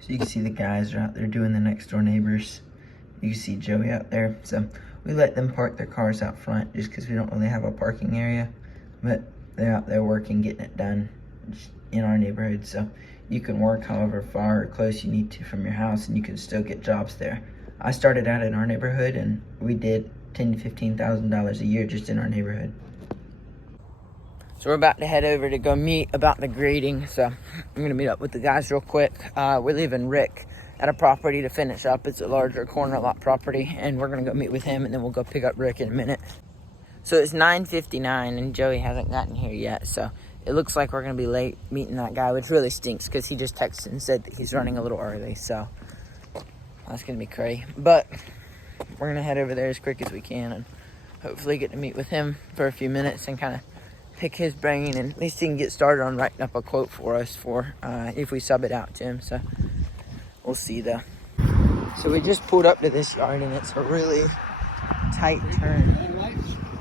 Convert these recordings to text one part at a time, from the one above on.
So you can see the guys are out there doing the next door neighbors. You can see Joey out there. So we let them park their cars out front just because we don't really have a parking area. But they're out there working, getting it done in our neighborhood. So you can work however far or close you need to from your house, and you can still get jobs there. I started out in our neighborhood, and we did $10,000 to $15,000 a year just in our neighborhood. So we're about to head over to go meet about the grading. So I'm gonna meet up with the guys real quick. We're leaving Rick at a property to finish up. It's a larger corner lot property, and we're gonna go meet with him, and then we'll go pick up Rick in a minute. So it's 9:59 and Joey hasn't gotten here yet. So it looks like we're gonna be late meeting that guy, which really stinks because he just texted and said that he's running a little early. So that's gonna be crazy. But we're gonna head over there as quick as we can and hopefully get to meet with him for a few minutes and kind of pick his brain, and at least he can get started on writing up a quote for us for if we sub it out to him. So we'll see though. So we just pulled up to this yard, and it's a really tight turn.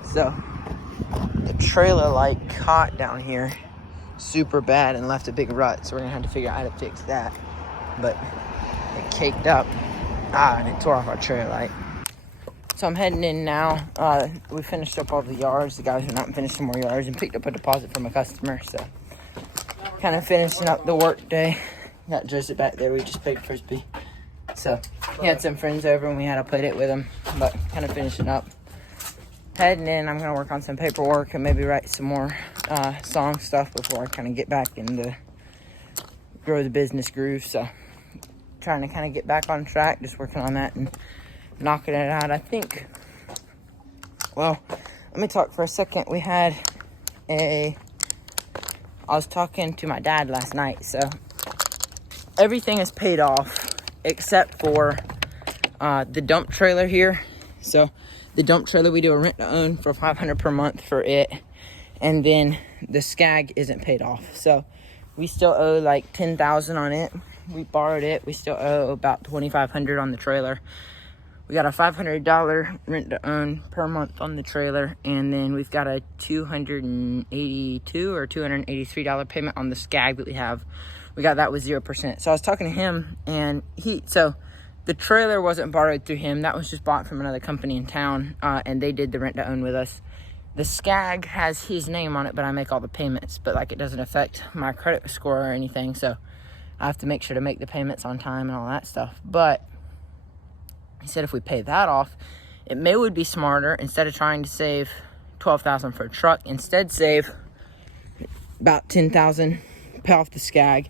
So the trailer light caught down here super bad and left a big rut. So we're gonna have to figure out how to fix that. But it caked up and it tore off our trailer light. So I'm heading in now. We finished up all the yards. The guys went out and finished some more yards and picked up a deposit from a customer. So kind of finishing up the work day. Got Joseph back there. We just played Frisbee. So he had some friends over and we had to play it with them. But kind of finishing up. Heading in, I'm going to work on some paperwork and maybe write some more song stuff before I kind of get back into grow the business groove. So trying to kind of get back on track. Just working on that and knocking it out. I think, well, let me talk for a second. I was talking to my dad last night. So everything is paid off except for the dump trailer here. So the dump trailer, we do a rent to own for $500 per month for it. And then the Skag isn't paid off. So we still owe like $10,000 on it. We borrowed it. We still owe about $2,500 on the trailer. We got a $500 rent to own per month on the trailer. And then we've got a $282 or $283 payment on the Skag that we have. We got that with 0%. So I was talking to him, and the trailer wasn't borrowed through him. That was just bought from another company in town, and they did the rent to own with us. The Skag has his name on it, but I make all the payments. But like, it doesn't affect my credit score or anything, so I have to make sure to make the payments on time and all that stuff. But he said if we pay that off, would be smarter, instead of trying to save $12,000 for a truck, instead save about $10,000, pay off the Skag,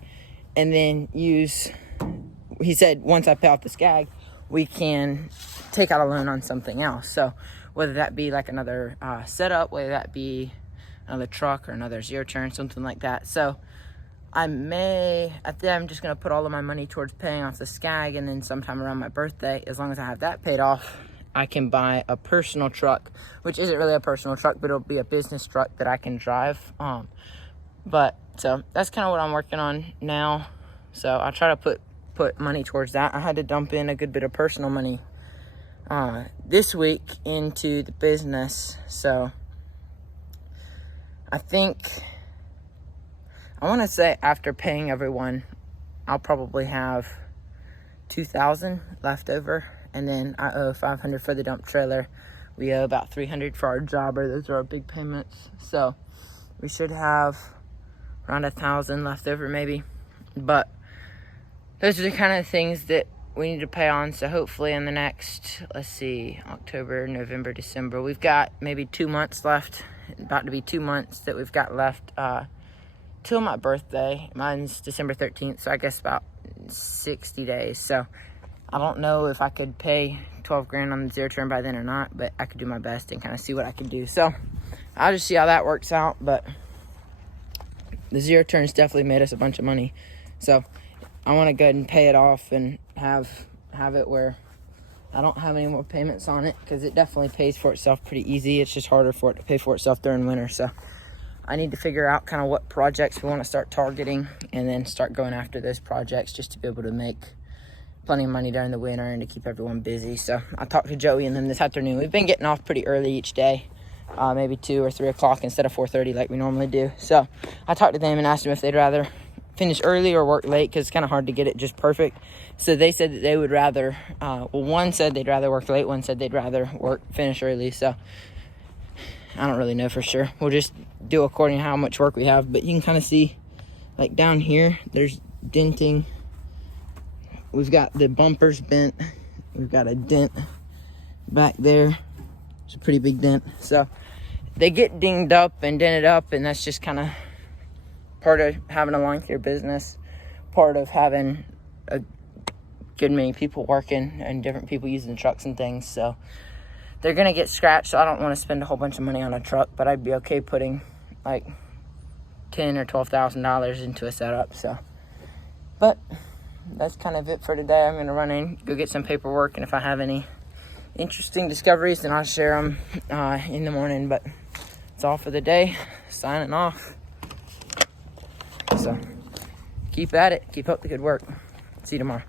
and then use. He said once I pay off the Skag, we can take out a loan on something else. So whether that be like another setup, whether that be another truck or another zero turn, something like that. So I'm just going to put all of my money towards paying off the Skag, and then sometime around my birthday, as long as I have that paid off, I can buy a personal truck, which isn't really a personal truck, but it'll be a business truck that I can drive. So that's kind of what I'm working on now. So I'll try to put money towards that. I had to dump in a good bit of personal money this week into the business. So I want to say after paying everyone, I'll probably have $2,000 left over, and then I owe $500 for the dump trailer. We owe about $300 for our jobber. Those are our big payments. So we should have around $1,000 left over maybe. But those are the kind of things that we need to pay on. So hopefully in the next, October, November, December, we've got maybe 2 months left. About to be 2 months that we've got left till my birthday. Mine's December 13th, so I guess about 60 days. So I don't know if I could pay $12,000 on the zero turn by then or not, but I could do my best and kind of see what I can do. So I'll just see how that works out. But the zero turns definitely made us a bunch of money. So I want to go ahead and pay it off and have it where I don't have any more payments on it, because it definitely pays for itself pretty easy. It's just harder for it to pay for itself during winter. So I need to figure out kind of what projects we want to start targeting, and then start going after those projects just to be able to make plenty of money during the winter and to keep everyone busy. So I talked to Joey and them this afternoon. We've been getting off pretty early each day, maybe 2 or 3 o'clock instead of 4:30 like we normally do. So I talked to them and asked them if they'd rather finish early or work late, because it's kind of hard to get it just perfect. So they said that they would rather, one said they'd rather work late, one said they'd rather finish early. So I don't really know for sure. We'll just do according to how much work we have. But you can kind of see, like down here, there's denting. We've got the bumpers bent. We've got a dent back there. It's a pretty big dent. So they get dinged up and dented up, and that's just kind of part of having a lawn care business, part of having a good many people working and different people using trucks and things. So they're gonna get scratched. So I don't want to spend a whole bunch of money on a truck, but I'd be okay putting like $10,000 or $12,000 into a setup. So, but that's kind of it for today. I'm gonna run in, go get some paperwork, and if I have any interesting discoveries, then I'll share them in the morning. But it's all for the day. Signing off. So keep at it. Keep up the good work. See you tomorrow.